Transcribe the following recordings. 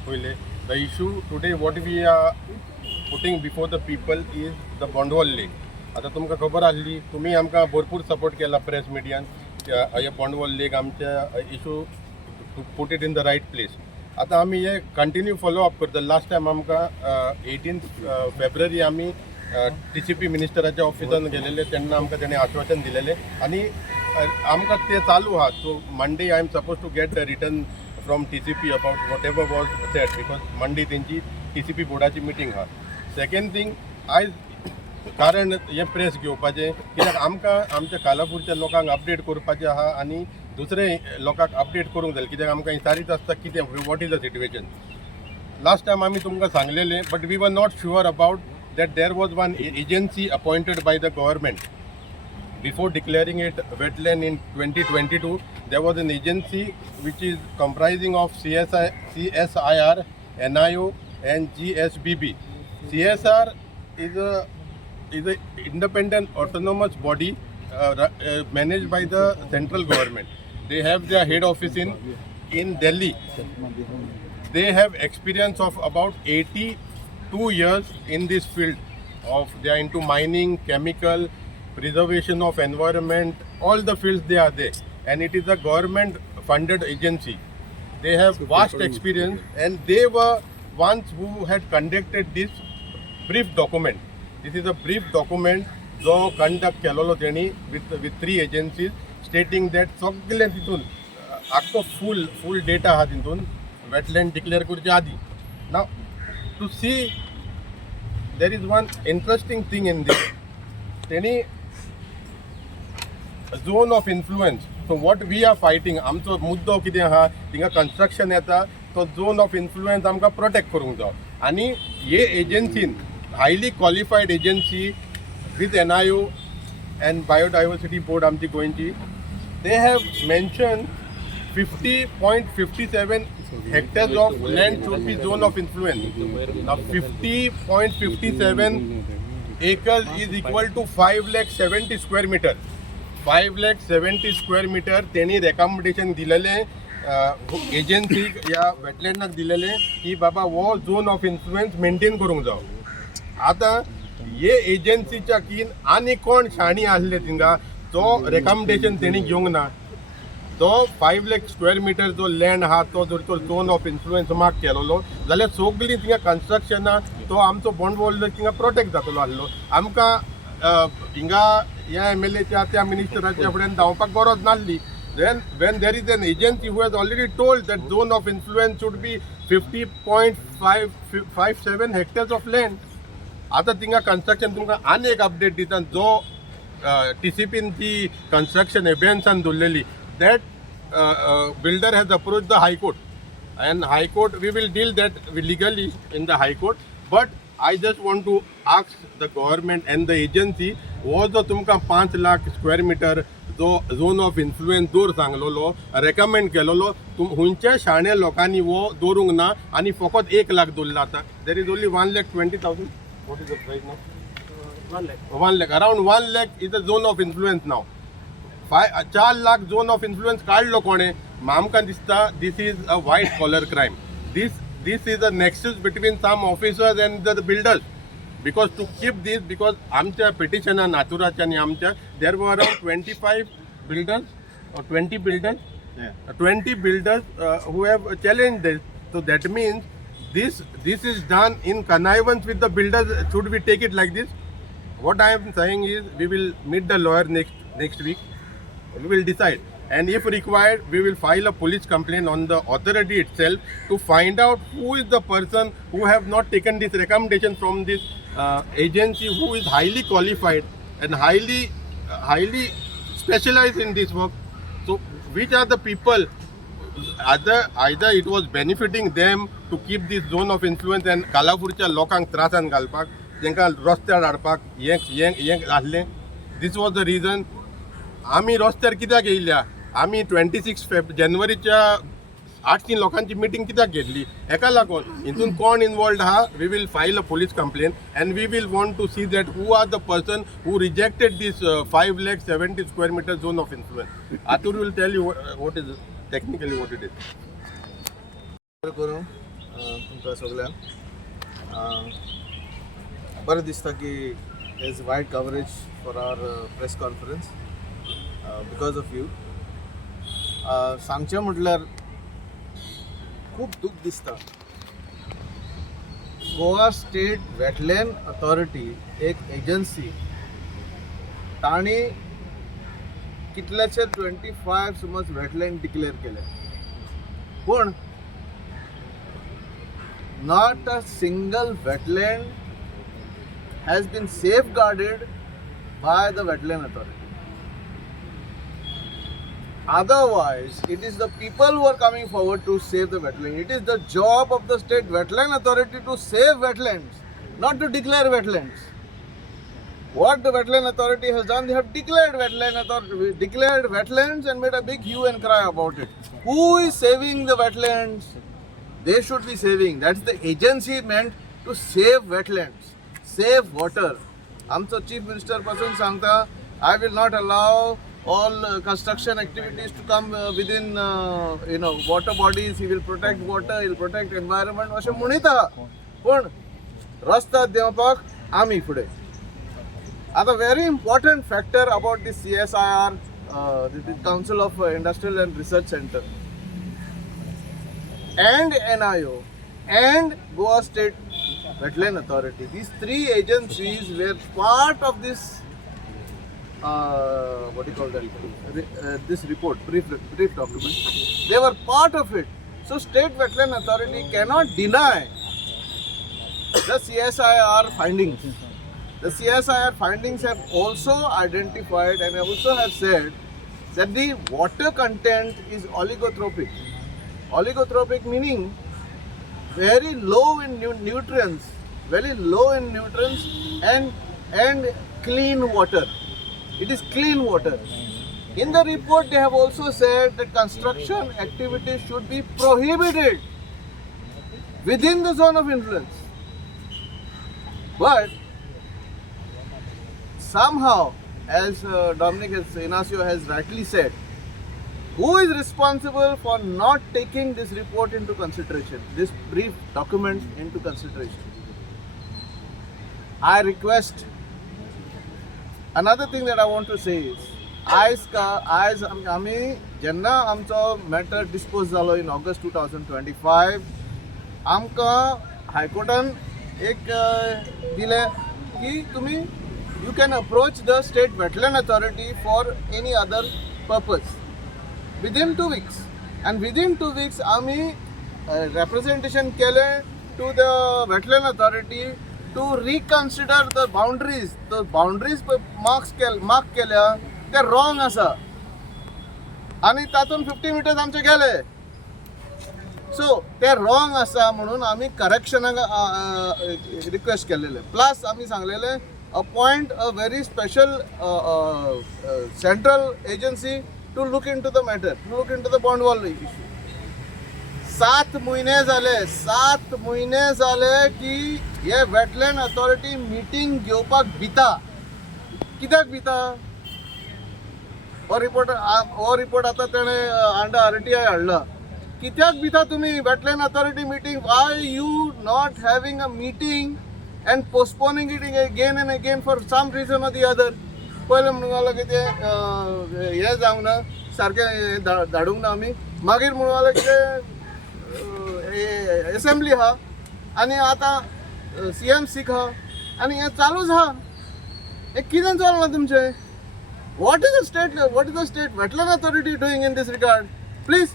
आपयले. The issue today what we are putting before the people is the Bondwal Lake. आता तुमकां खबर आसली, तुम्ही आमकां भरपूर सपोर्ट केला प्रेस मिडियान. हे बॉन्डवॉल लेक आमच्या issue to put it in the right place. आता आमी हे कंटिन्यू फॉलो अप करता. लास्ट टायम आमकां 18 फेब्रुवारी आमी TCP मिनिस्टराच्या ऑफिसान गेलेले, तेन्ना आमकां तेणें आश्वासन दिलेलें आनी आमकां ते चालू आहा. So Monday I am suppose to get the return from TCP about whatever was set, because Monday तेंची TCP बोर्डाची मिटींग आहा. सेकंड थिंग, आयज कारण हे प्रेस घेवपाचें, कित्याक आमकां आमच्या कालापूरच्या लोकांक अपडेट करपाचें आहा आनी दुसरे लोकांक अपडेट करूंक जाय, कित्याक आमकां विचारीत आसता कितें what is the situation. Last time आमी तुमकां सांगलेलें, but we were not sure about that there was one agency appointed by the government before declaring it wetland in 2022. There was an agency which is comprising of CSIR, NIO and GSBB. CSR is a independent autonomous body managed by the central government. They have their head office in Delhi. They have experience of about 82 years in this field they are into mining, chemical, preservation of environment, all the fields they are there, and it is a government funded agency. They have vast experience and they were ones who had conducted this brief document. This is a brief document जो conduct केलेलो तेणी with 3 agencies, stating that सगळे तितून आख्खो full data आहा तितून wetland declare करचे आदी. Now to see, there is one interesting thing in this. Any zone of influence. So what we are fighting, आमचो मुद्दो कितें आहा, थिंगा कंस्ट्रक्शन येता, तो झोन ऑफ इन्फ्लुएन्स आमकां प्रोटेक्ट करूंक जाय. आनी हे एजन्सीन, highly qualified agency with NIO and biodiversity board आमची गोंयची, they have mentioned 50.57 hectares of land should be zone of influence. Now 50.57 acres is equal to 570 square meter. 570 square meter त्यांनी recommendation दिलेले एजन्सीक या वेटलँडाक दिलेले की बाबा वो झोन ऑफ इन्फ्लुएन्स मेंटेन करूंक जाय. आता हे एजन्सीच्या कीन आनी कोण शाणी आसले थिंगा तो रेकमेंडेशन त्यांनी घेवंक ना. तो 5 लाख स्क्वेअर मिटर जो लँड आहा तो जर तो झोन ऑफ इन्फ्लुएन्स मार्क केलेलो जाल्यार सगळीं थिंगा कन्स्ट्रक्शनां तो आमचो बॉन्डवॉल थिंगा प्रोटेक्ट जातलो आसलो. आमकां हिंगा ह्या MLAच्या त्या मिनिस्टराच्या फुड्यान धांवपाक गरज नासली. Then when there is an agency who has already told that zone of influence should be 50.57 hectares of land. आता थिंगा कन्स्ट्रक्शन तुमकां आनी एक अपडेट दिता जो TCPन ती construction एबेन्सान दवरलेली. That builder has approached the High Court, and High Court we will deal that legally in the High Court. But I just want to ask the government and the agency, वो जो तुमकां 5 lakh square metre जो zone of influence दवर सांगलेलो, recommend केलेलो, हुंच्या शाण्या लोकांनी वो दवरूंक ना आनी फकत 1 लाख दवरला. आता there is only 1,20,000. What is the price now? 1 lakh. 1 lakh. Around 1 lakh is the zone of influence now. 4 lakh zone of influence काढलो कोणे. आमकां दिसता this is a white collar crime. This is a nexus between some officers and the builders, because to keep this, because आमच्या पिटिशना नातुराच्या आणि आमच्या there were around 25 builders or 20 builders, 20 builders who have challenged this. So that means this is done in connivance with the builders. Should we take it like this? What I am saying is we will meet the lawyer next week. We will decide, and if required we will file a police complaint on the authority itself to find out who is the person who have not taken this recommendation from this agency, who is highly qualified and highly specialized in this work. So which are the people, either it was benefiting them to keep this zone of influence and कालापूरच्या लोकांक त्रासान घालपाक, जेंकां रस्त्यार हाडपाक हें आसलें. This was the reason. आमी रस्त्यार कित्याक येयल्या, आमी 26 जानेवारीच्या 800 लोकांची मिटींग कित्याक घेतली, हेका लागून. हितून कोण इन्वॉल्वड आहा, we will file a police complaint and we will want to see that who are the person who rejected this 570 square meter zone of influence. Atul will tell you what is technically what it is. तुमकां सगळ्यांक बरें दिसता की is wide coverage for our press conference because of you. सांगचें म्हटल्यार खूब दूख दिसता. गोवा स्टेट वेटलँड अथॉरिटी एक एजन्सी तांणी कितलेशे 25 समज वेटलँड डिक्लेअर केले, पूण not a single wetland has been safeguarded by the wetland authority. Otherwise, it is the people who are coming forward to save the wetland. It is the job of the state wetland authority to save wetlands, not to declare wetlands. What the wetland authority has done, they have declared wetlands and made a big hue and cry about it. Who is saving the wetlands? They should be saving. That's the agency meant to save wetlands, save water. आमचो chief minister पासून सांगता, I will not allow all construction activities to come within water bodies. He will protect water, he will protect environment. अशें म्हणिता, पूण रस्ता देवपाक आमी फुडें. आता very important factor about the CSIR, the Council of Industrial and Research Center, and NIO and Goa State Wetland Authority. These three agencies were part of this this report, brief document. They were part of it. So State Wetland Authority cannot deny the CSIR findings. The CSIR findings have also identified and also have said that the water content is oligotropic. Oligotropic meaning very low in nutrients, and clean water. It is clean water. In the report, they have also said that construction activities should be prohibited within the zone of influence. But somehow, as Dominic Inacio has rightly said, who is responsible for not taking this report into consideration, this brief document into consideration? I request, another thing that I want to say is, आज आमी जेन्ना आमचो matter dispose जालो in August 2025, आमकां हायकोर्टान एक दिलें की तुमी you can approach the state wetland authority for any other purpose within 2 weeks. And within 2 weeks, आमी representation केले to the wetland authority to reconsider the boundaries. The boundaries mark केल्या ते wrong आसा. आणि तातून 50 meters आमचे गेले. So ते wrong आसा म्हणून आमी correctionाक रिक्वेस्ट केलेले. प्लस आमी सांगलेले appoint a very special central agency to look into the matter, to look into the bond wall issue. 7 महिने जाले की हे वेटलँड अथॉरिटी मीटिंग घेवपाक भिता. कित्याक भिता? हो रिपोर्ट आता तेणे अंडर RTI हाडला. कित्याक भिता तुमी wetland authority meeting? Why you not having a meeting and postponing it again and again for some reason or the other? पहिले म्हणून आलं की ते हे जावंक ना, सारकें धाडूंक ना आमी. मागीर म्हणून आलं की असेंब्ली आहा आनी आतां CM6 आहा आनी हें चालूच आहा. हें कितें चलना तुमचें? What is the state wetland authority doing in this regard? Please,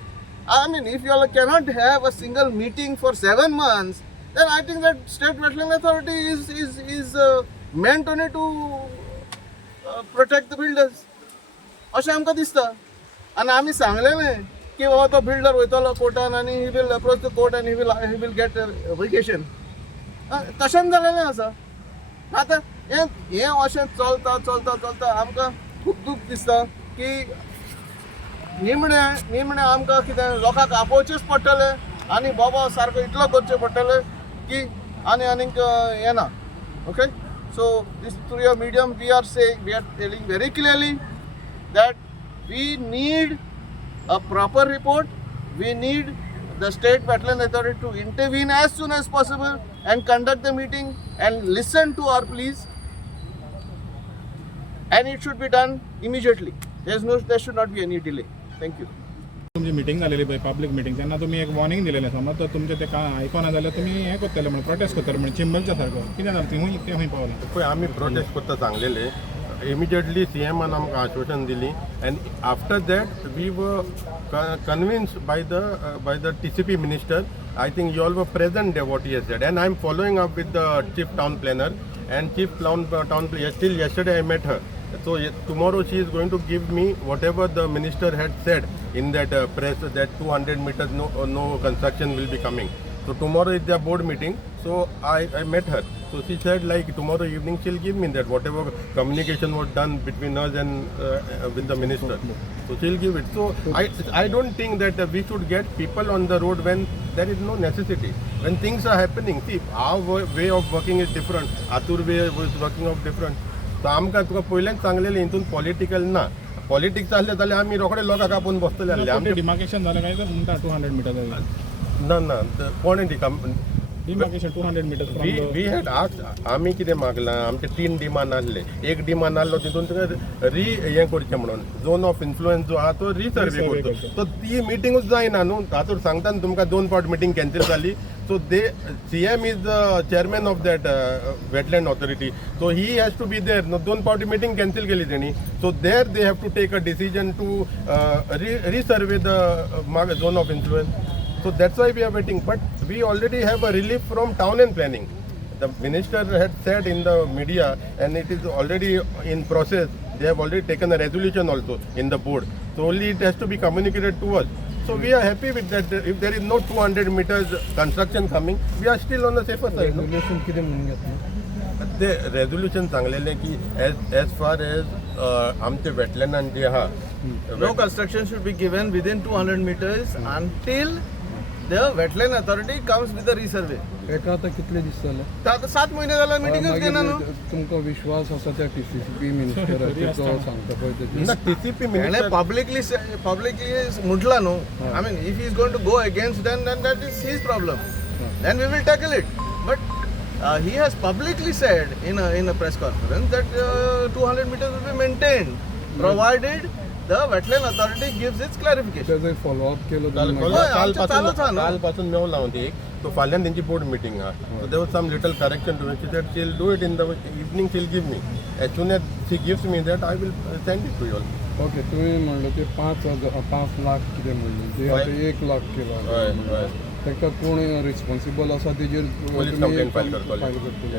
I mean, if you all cannot have a single meeting for 7 months, then I think that state wetland authority is meant only to protect the builders. अशें आमकां दिसता. आनी आमी सांगलेलें की बाबा तो builder वयतलो कोर्टान आनी he will approach the court and he will get vacation. तशें जालेलें आसा. आतां हें अशें चलता आमकां खूब दूख दिसता की निमणें आमकां कितें लोकांक आपोवचेंच पडटलें आनी बाबा सारको इतलो करचें पडटलें की आनीक हें ना. Okay? So this through your medium we are telling very clearly that we need a proper report, we need the State Wetland Authority to intervene as soon as possible and conduct the meeting and listen to our pleas. And it should be done immediately. There should not be any delay. Thank you. तुमची meeting झालेली public meeting तेन्ना तुमी एक warning दिलेलें समज तर तुमचें ते आयकना जाल्यार तुमी हें करतले म्हणजे प्रोटेस्ट करतले म्हणजे चिंबलच्या सारको कितें जालें ते खंय पावलें पळय आमी प्रोटेस्ट करता सांगलेले इमिजिएटली सीएमान आमकां आश्वासन दिली and after that we were convinced by the TCP minister. I think you all were present there what he has said, and I am following up with the chief town planner and chief town planner. Still yesterday I met her. So tomorrow she is going to give me whatever the minister had said in that press that 200 meters no construction will be coming. So tomorrow is their board meeting. So I met her. So she said like tomorrow evening she'll give me that whatever communication was done between us and with the minister. So she'll give it. So I don't think that we should get people on the road when there is no necessity. When things are happening, see our way of working is different. Atur way was working of different. So आमकां तुका पयलेंच सांगलेलें हितून political ना. Politics जालें जाल्यार आमी रोखडे लोकांक आपोवन बसतले आसले. आमचे डिमार्केशन जालें काय तर म्हणटा 200 मिटर ना कोणे demarcation 200 metre we had asked आमी कितें मागलां आमचे 3 डिमांड आसले. एक डिमांड आसलो तितून तुका हें करचें म्हणून झोन ऑफ इन्फ्लुएन्स जो आहा तो रिसर्वे करचो. सो ती मिटींगूच जायना न्हू. तातूंत सांगता तुमकां 2 फावट मिटींग कॅन्सील जाली. So CM is the chairman of that wetland authority. So he has to be there. No, 2 फावटी meeting cancel केली त्यांनी. So there they have to take a decision to resurvey the zone of influence. So that's why we are waiting. But we already have a relief from town and planning. The minister had said in the media, and it is already in process. They have already taken a resolution also in the board. So only it has to be communicated to us. So we are happy with that. If there is no 200 meters construction coming, we are still on the safer side. Regulation कितें म्हणून घेतलें ते resolution सांगलेलें की as far as आमचे वेटलँडान जे आहा No construction should be given within 200 meters until the wetland authority comes with the resurvey. एका आतां कितले दीस जाले तर आता 7 महिने झाला मिटिंगच घेना न्हू. तुमकां विश्वास आसा त्या TCP मिनिस्टराचेर जो सांगता पळय ना TCP त्याने मिनिस्टर पब्लिकली म्हटलं न्हू. I mean, if he is going to go against then that is his problem. Then we will tackle it. But he has publicly said in a press conference that 200 meters will be maintained provided the wetland authority gives its clarification. त्याचा follow up केलो कालपासून मेळ लावन ती तो फाल्यां तेंची board meeting आहा. So there was some little correction to she said she will do it in the evening she will give me as soon as she gives me that I will send it to you all. Okay तुम्ही म्हणलं ते 5 लाख कितें म्हणलें ते आतां 1 लाख केलो ताका कोण responsible आसा तेजेर पोलीस कंप्लेंट फायल करतले.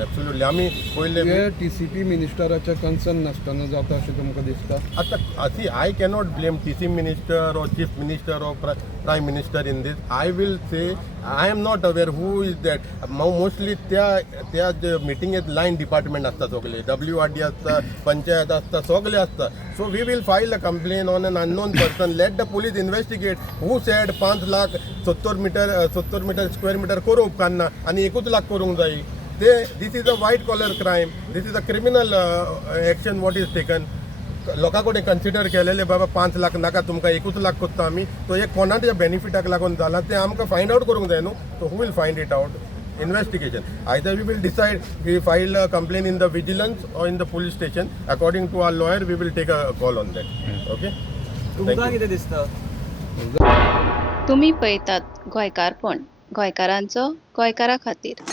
एब्सोल्युटली आमी पयले हे TCP मिनिस्टराच्या कन्सर्न नासतना जाता अशें तुमकां दिसता. आतां see I cannot blame TC minister or chief minister or prime minister in this. I will say I am not aware who is that. Mostly त्या जे मिटिंगेत लायन डिपार्टमेंट आसता सगळे WRD आसता पंचायत आसता सगळे आसता. So we will file a complaint on an unknown person. Let the police investigate who said 5 lakh 70 metre square metre करूं उपकारना आनी 1 लाख करूंक जाय. This is a white collar crime. This is a criminal action what is taken. लोकां कडेन consider केलेले बाबा 5 लाख नाका तुमकां 1 लाख कोत्ता आमी. तो एक कोणाच्या बेनिफिटाक लागून जाला ते आमकां फायंड आउट करूंक जाय न्हू. So who will find it out. Investigation. Either we will decide we file a complaint in the vigilance or in the police station. According to our lawyer, we will take a call on that. Okay? तुमकां कितें दिसता? तुम्ही पळयतात गोंयकारपण गोंयकारांचो गोंयकारा खातीर.